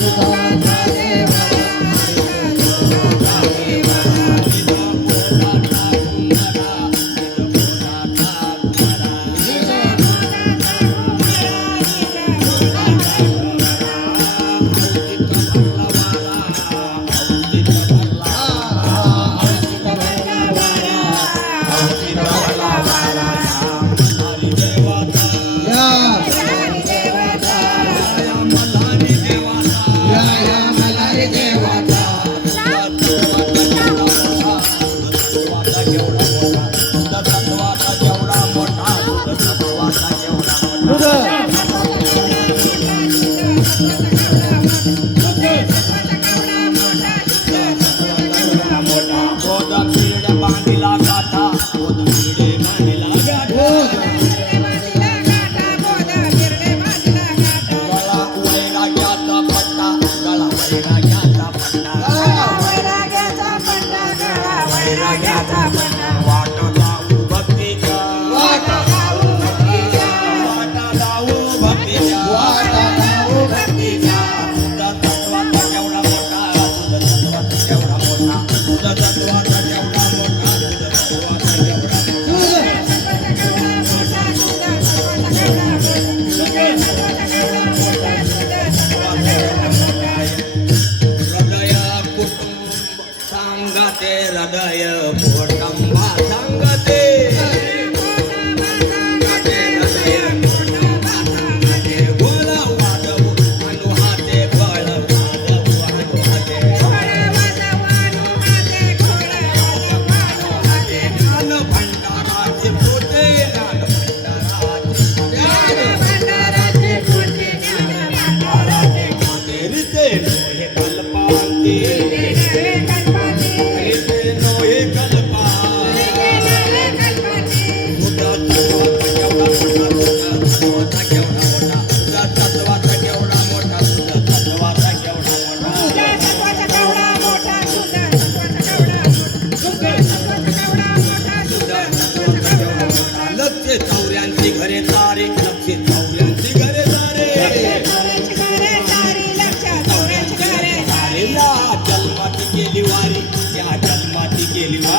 Thank you.